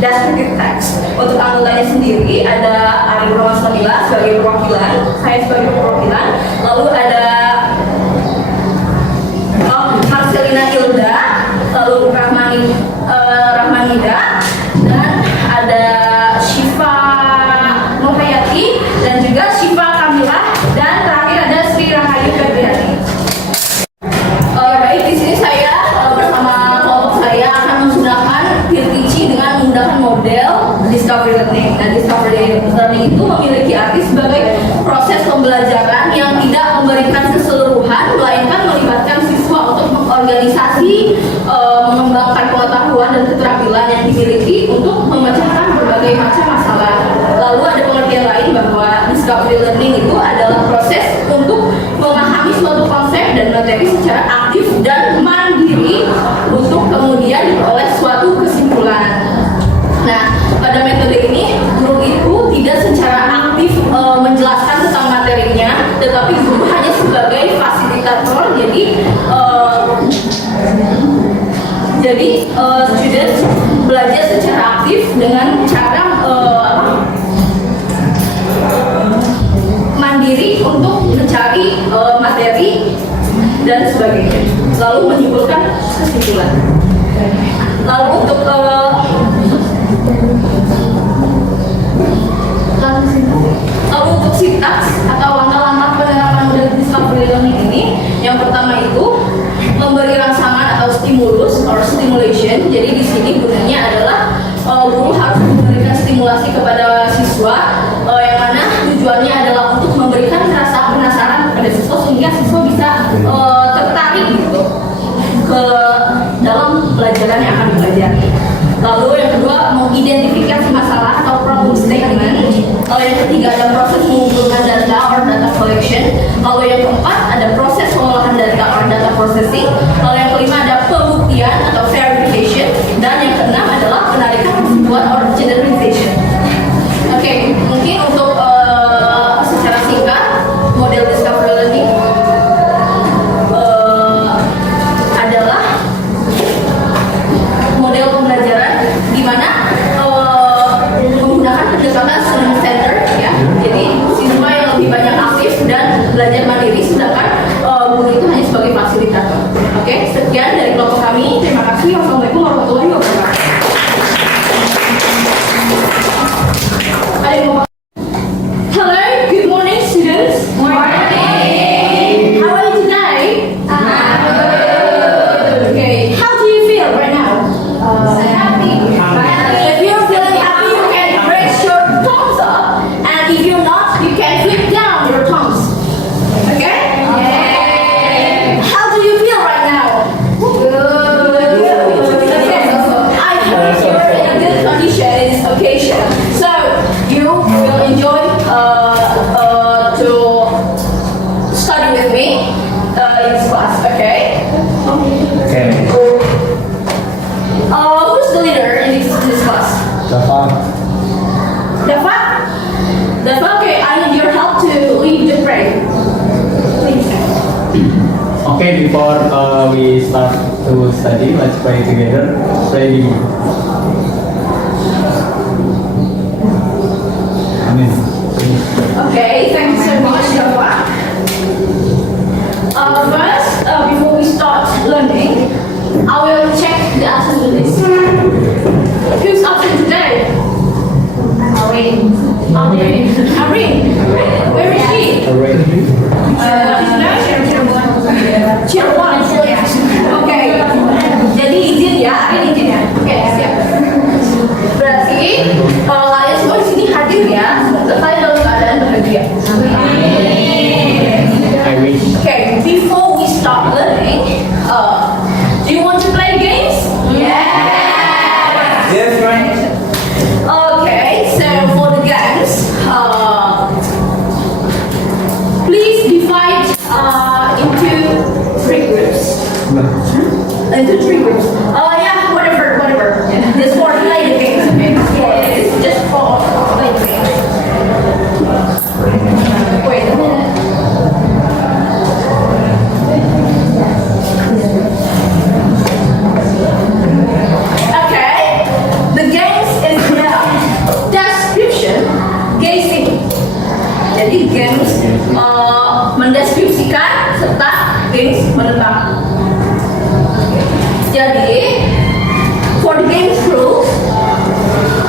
descriptive text. Untuk anggotanya sendiri ada Ari Pramastabila sebagai perwakilan, saya sebagai perwakilan, lalu ada Marcelina Hilda, lalu Rahmanida, dan ada Syifa Nurhayati, dan juga Syifa Kamila, dan terakhir ada Sri Rahayu Febriani. Baik, di sini saya bersama kelompok saya akan menggunakan Peer-Teaching dengan menggunakan model Discovery Learning. Nah, Discovery Learning itu memiliki arti sebagai proses pembelajaran yang tidak memberikan keseluruhan, melainkan melibatkan siswa untuk mengorganisasi, mengembangkan pengetahuan dan keterampilan yang dimiliki untuk memecahkan berbagai macam masalah. Lalu ada pengertian lain bahwa Discovery Learning itu adalah proses untuk memahami suatu konsep dan materi secara aktif dan mandiri untuk kemudian diperoleh suatu kesimpulan. Nah, pada metode ini guru itu tidak secara aktif menjelaskan tentang materinya, tetapi guru hanya sebagai fasilitator. Jadi student belajar secara aktif dengan cara mandiri untuk mencari materi dan sebagainya, lalu menyimpulkan kesimpulan. Lalu untuk sintaks atau langkah-langkah penerapan model Discovery Learning ini, yang pertama itu memberi rangsangan atau stimulus or stimulation. Jadi di sini gunanya adalah guru harus memberikan stimulasi kepada siswa, yang mana tujuannya adalah untuk memberikan rasa penasaran kepada siswa sehingga siswa bisa tertarik gitu ke dalam pelajaran yang akan dipelajari. Lalu yang kedua, mengidentifikasi masalah atau problem statement. Lalu yang ketiga ada proses mengumpulkan data or data collection. Lalu yang keempat ada proses pengolahan data or data processing. Lalu yang kelima ada pembuktian atau verification. Dan yang keenam adalah penarikan kesimpulan or generalization. Oke, mungkin untuk secara singkat model Discovery Learning adalah model pembelajaran di mana menggunakan pendekatan student center, ya. Jadi siswa yang lebih banyak aktif dan belajar mandiri, sedangkan guru itu hanya sebagai fasilitator. Oke, sekian dari kelompok kami. Terima kasih. Wassalamualaikum warahmatullahi wabarakatuh. Hello, good morning, students. Morning. How are you today? Okay. How do you feel right now? Happy. If you're feeling happy, you can raise your thumbs up, and if you're not, you can flip down your thumbs. Okay? How do you feel right now? Good. Okay. I hope you're in a good condition in this occasion. So you will enjoy to study with me in this class. Okay? Okay. Who's the leader in this class? Dafa. Dafa? Dafa, okay, I need your help to lead the prayer. Please. Okay, before we start to study, let's pray together. Pray. Amen. Okay, thank you so much, Dafa. First, before we start learning, I will check the absence list. Who's absent today? Arin. Where is she? Already. Cirebon. Oke. Jadi izin ya, Arin izin ya. Oke, siap. Berarti kalian semua di sini hadir ya. Kalian dalam keadaan bahagia. I wish. Okay, before we start learning, do you want to play games? Yes, right. Okay, so for the games, please divide into three groups. for the game's rules,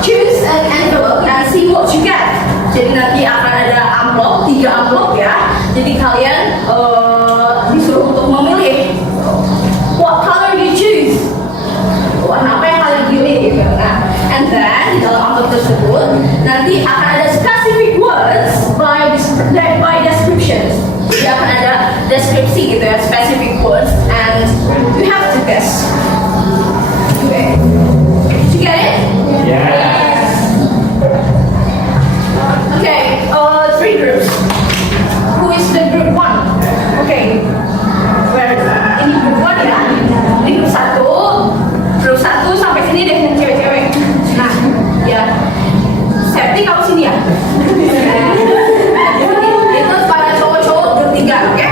choose an envelope and see what you get. Jadi nanti akan ada amplop, 3 amplop ya. Jadi kalian disuruh untuk memilih what color you choose. Warna apa yang kalian pilih gitu. Nah, and then di dalam amplop tersebut nanti akan ada specific words by descriptions. Jadi akan ada deskripsi gitu ya, specific words, and you have to guess. Okay. Did you get it? Yes. Okay, 3 groups. Who is the group 1? Okay. Where is that? Ini group 1 ya. Ini group 1. Group 1 sampai sini deh yang cewek-cewek. Nah, ya. Septi kamu sini ya. Itu para cowok-cowok group 3, oke?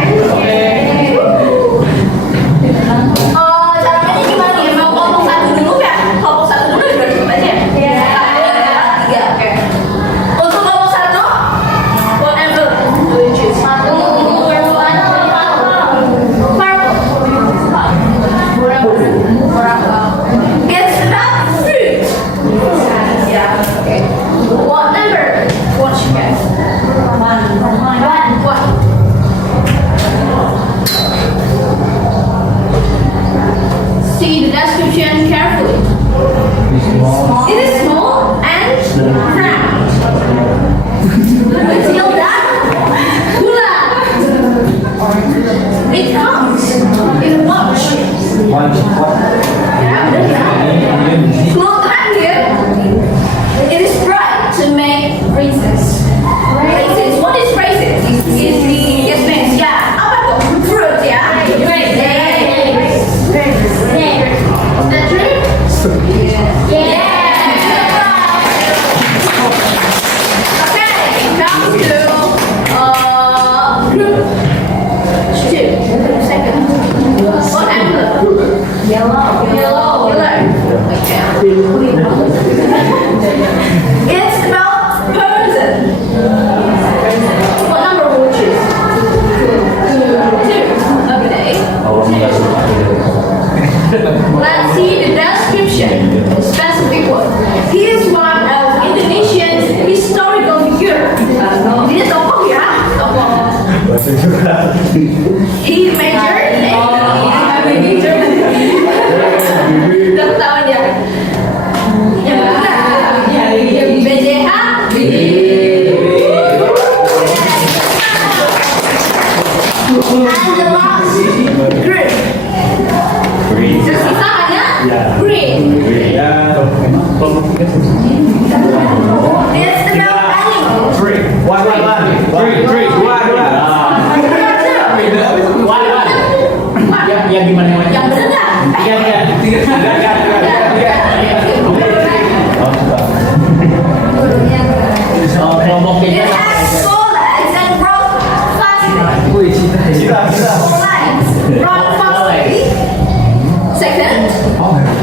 Cara mainnya gimana nih? Mau kelompok 1 dulu ya? Kelompok 1 dulu ya, udah cepet aja. Iya. 3, oke. Untuk kelompok 1, whatever will you choose? It's about fruit. Yeah, okay. What number? What you get? What? See the description carefully. It is small and round. Until that, gula. It comes in a bunch. Ya, udah ya. Slow terakhir. It is bright to make raisins. Raisins. What is raisins? Is the yes, miss. Ya, apa tuh? Fruit ya. Is that true? Okay, come to group 2. Second. What envelope? Yellow. Okay. It's about person. What number will you choose? 2. Okay. Let's see the description. Specific word. He is one of Indonesia's historical figure. Dia tokoh ya, tokoh. He majored. Udah ketahuan ya. Yang benar. BJH. And the last group. Tersisa hanya green. It's about animals. Yang gimana? Yang benar. Kelompok It tiga. has 4 legs and grows fastly. 4 legs, run fastly. Second,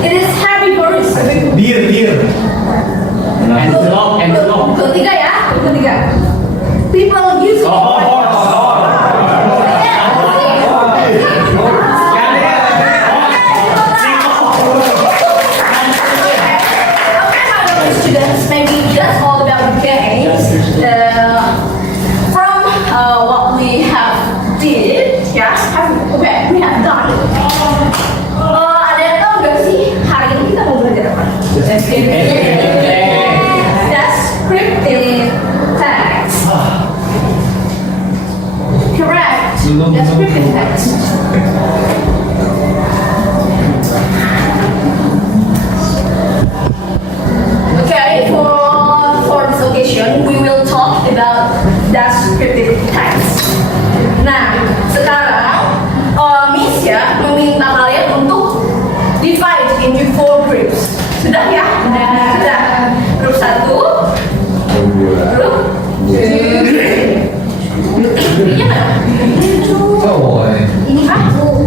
it is herbivorous. Antelope. Ketiga ya, ketiga. People use it. Students, maybe that's all about the games. From what we have did, we have done. Ada yang tahu gak sih hari ini kita mau belajar apa? Descriptive text. Correct. Descriptive text. Okay, for this occasion, we will talk about descriptive text. Nah, sekarang Miss ya meminta kalian untuk divide into 4 groups. Sudah ya? Sudah. Grup 1, grup 2. Ini mana? Ini aku.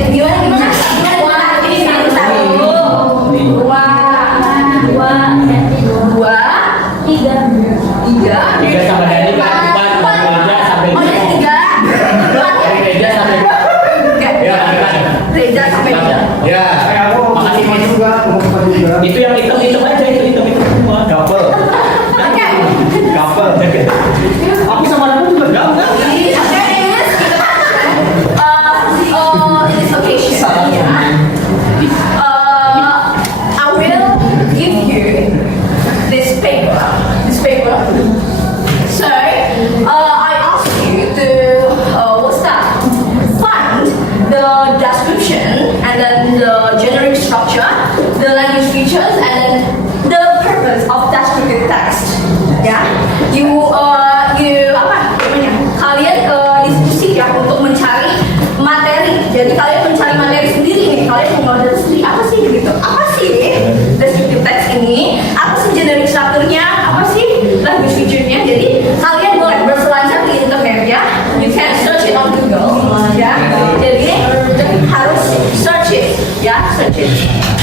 Gimana? Ini grup 1. 3. Tiga sama Dani kan? Oh, ini 3. Reja sampai. Reza sampai 3. Ya. Makasih juga. Itu yang hitam-hitam aja, itu hitam-hitam semua. Couple. Oke. Couple. Aku sama aku juga enggak. In this occasion, I will give you this paper. So, I ask you to what's that? Find the description and then the generic structure, the language features, and then the purpose of descriptive text. Ya, you apa namanya? Kalian diskusi ya untuk mencari materi. Jadi kalian mencari materi sendiri nih. Kalian mau ngambil sendiri apa sih gitu? Apa sih descriptive text ini? Apa sih generic strukturnya? Apa sih language feature-nya? Jadi kalian boleh berselancar di internet ya. You can search it on Google ya. Jadi harus search it ya, search it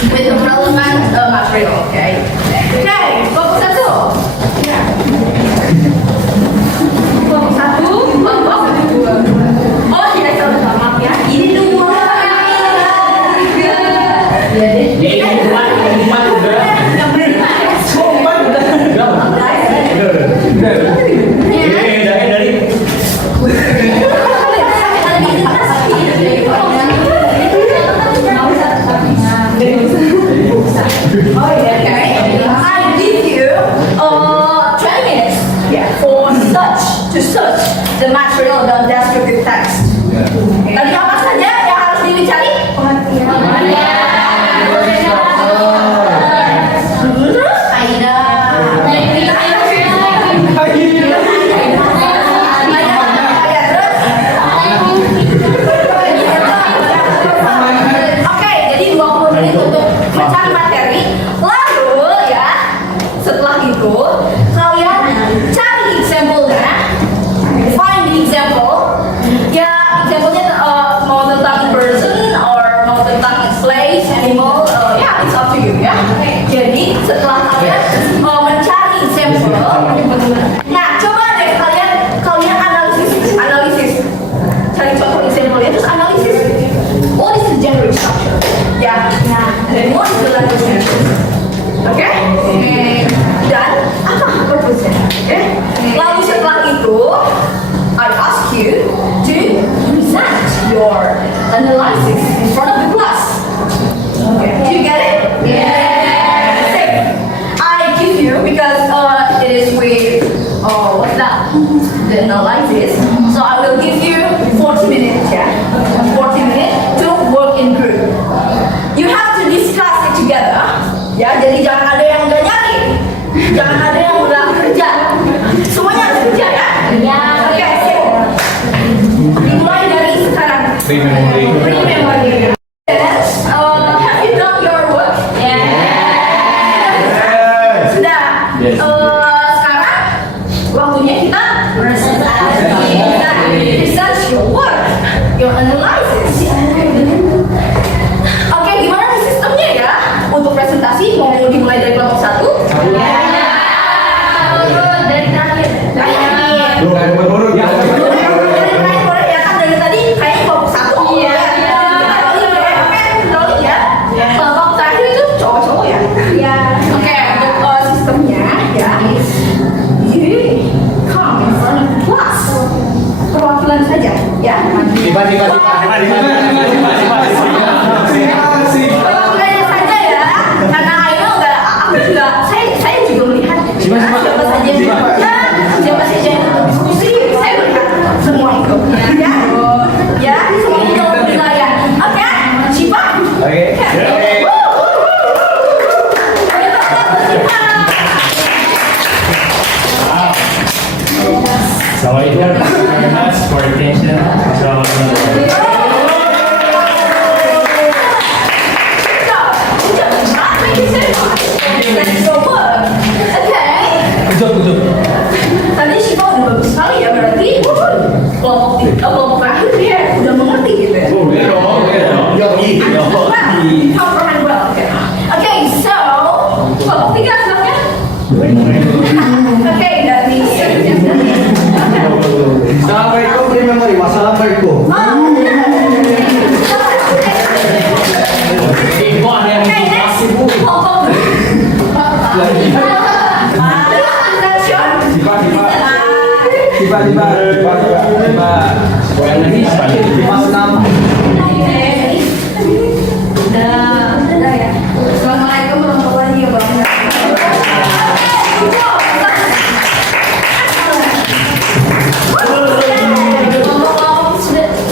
with the relevant material. Okay. Kelompok satu. Ya. Kelompok satu, kelompok dua. Oh tidak salah maaf ya. Ini dua. Tiga. Ini empat udah. Yang berlima ya. Empat udah. Dari. Oh yeah, okay. I give you 20 minutes for search the material the descriptive text. Tadi apa saja yang harus dicari? Terus Aida. Oke, jadi 20 menit untuk mencari materi. Lalu ya, setelah itu kalian cari example-nya, find the example. Ya, example-nya mau tentang person or mau tentang place, animal, ya it's up to you ya. Jadi setelah kalian mencari example, nah coba deh kalian analisis, cari contoh example-nya terus analisis. What is the generic structure? Ya, and then what is the language features? Oke? Dan apa purpose-nya? Oke? Lalu setelah itu, I ask you to present your analysis in front of the class. Okay. Do you get it? Yeah. I give you because it is with what's that? The analysis. So I will give you 40 minutes. Yeah. 40 minutes to work in group. You have to discuss it together. Ya, jadi jangan ada yang nggak nyari, jangan ada yang nggak kerja. Semuanya harus kerja ya. Ya. Oke, sip. Dimulai dari sekarang. Pre-memory. Yes. Have you done your work? Sudah. Sekarang waktunya kita presentasi. Present your work, your analysis. Oke, gimana nih sistemnya ya? Untuk presentasi mau dimulai dari kelompok satu? Dari terakhir. Dari terakhir ya kan dari tadi kayaknya kelompok satu. Iya. Rolling ya. Kelompok terakhir itu cowok-cowok ya. Iya. Oke, untuk sistemnya ya. You come in front of class. Perwakilan saja ya. Perwakilannya saja ya. Karena Aino enggak, aku juga saya juga melihat siapa saja yang diskusi, saya melihat semua itu. Ya. Ya, semua itu penilaian. Oke, Syifa? Oke. So I thank you very much for your attention. Tadi Syifa udah bagus sekali ya, berarti kelompok terakhir dia udah mengerti gitu ya. Comprehend well. Okay, so kelompok tiga silahkan. Oke, dari Assalamualaikum pre-memory. Wassalamualaikum. Ibu ada yang next kelompok Assalamualaikum warahmatullahi wabarakatuh.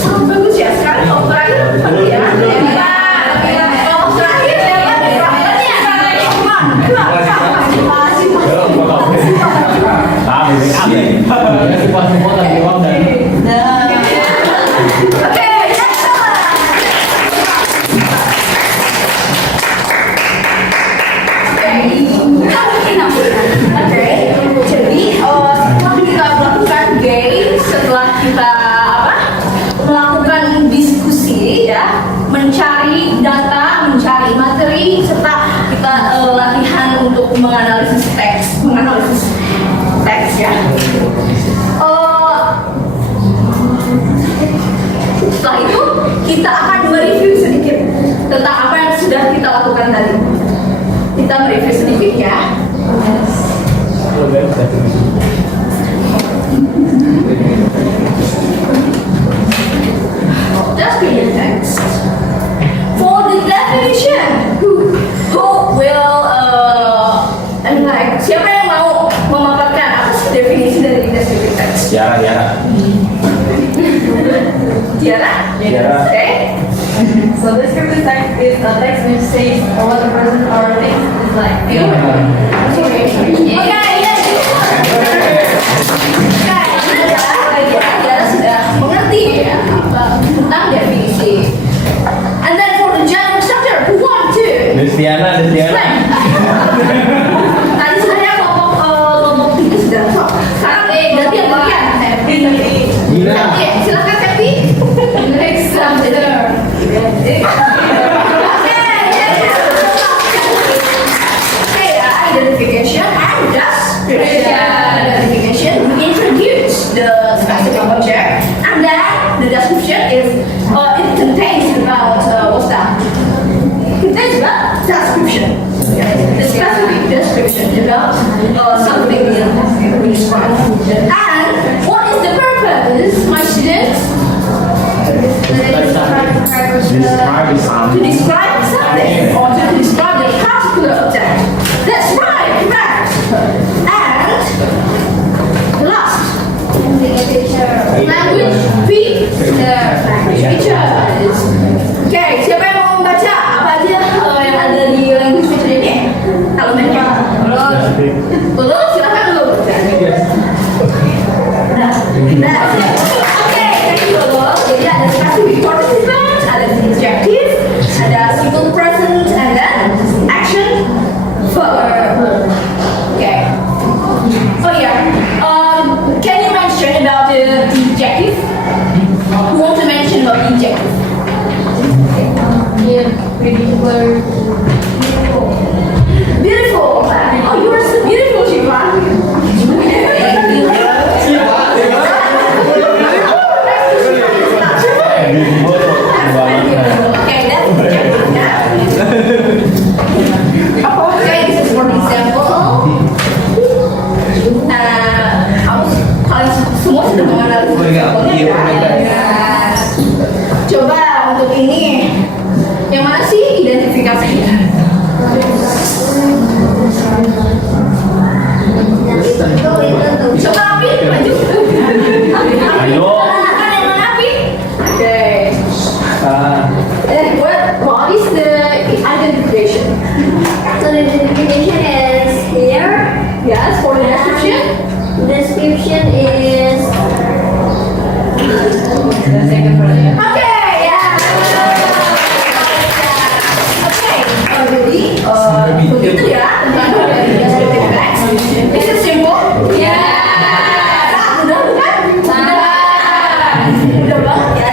Sangat bagus ya. Sekarang kelompok terakhir baru ya. Kelompok terakhir setelah kita melakukan diskusi ya, mencari data, mencari materi, serta kita latihan untuk menganalisis teks ya. Setelah itu kita akan mereview sedikit tentang apa yang sudah kita lakukan tadi. Kita mereview sedikit ya. Just read the text. For the definition, who will siapa yang mau memaparkan apa sih definisi dari descriptive text? Tiara. Tiara? Okay. So descriptive text is a text which says what the person or thing is like. Okay, yes. Tiara sudah mengerti ya tentang definisi. And then for the general structure, who want to? Destiana. Tadi sebenarnya kelompok tiga sudah sok. Sekarang ganti yang bagian. Silakan Happy. Next chapter. Identification and description. We introduce the specific object, and then the description is it contains about what's that? Contains about description. The specific description about something we describe. And what is the purpose, my students? Describe To describe something or to describe a particular object. That's right, correct. And last, language features. Okay, siapa yang mau membaca apa aja yang ada di language feature ini? Kalau mereka belum, silakan dulu. Oke, thank you dulu. Jadi ada specific participant, ada adjective, ada simple present, and then action verb. Okay. Oh yeah. Can you mention about the adjective? Who wants to mention about the adjective? Beautiful. Oh, you are so beautiful, Shiva. Okay, that's adjective. Okay, this is for example. Semua sudah mengenal coba untuk ini yang mana sih identifikasinya? Coba Api maju. Ayo. Kan yang mana Api? Oke. What is the identification? So the identification is here. Yes, for the description. Description is Oke, ya. Oke, jadi begitu ya tentang descriptive text. Is it simple? Ya. Mudah bukan? Mudah banget ya.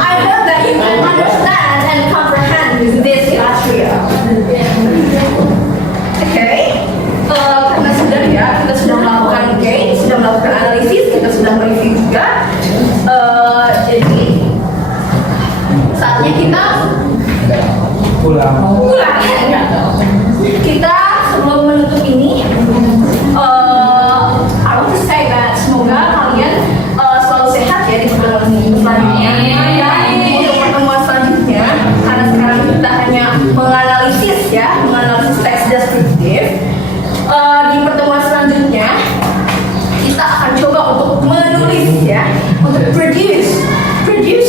I hope that you can understand and comprehend this illustration. Oke. Karena sudah ya, kita sudah melakukan gain, sudah melakukan analisis, kita sudah mereview juga. Jadi saatnya kita pulang ya. Kita sebelum menutup ini, I want to say that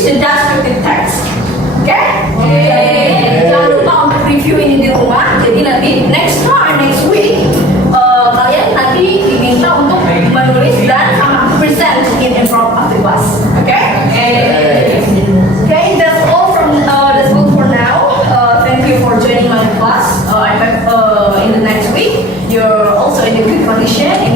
is the descriptive text. Oke? Jangan lupa untuk review ini di rumah. Jadi nanti next week kalian nanti diminta untuk menulis dan sama present in front of the class. Oke? Okay, that's all for now. Thank you for joining my class. I hope in the next week you're also in a good condition.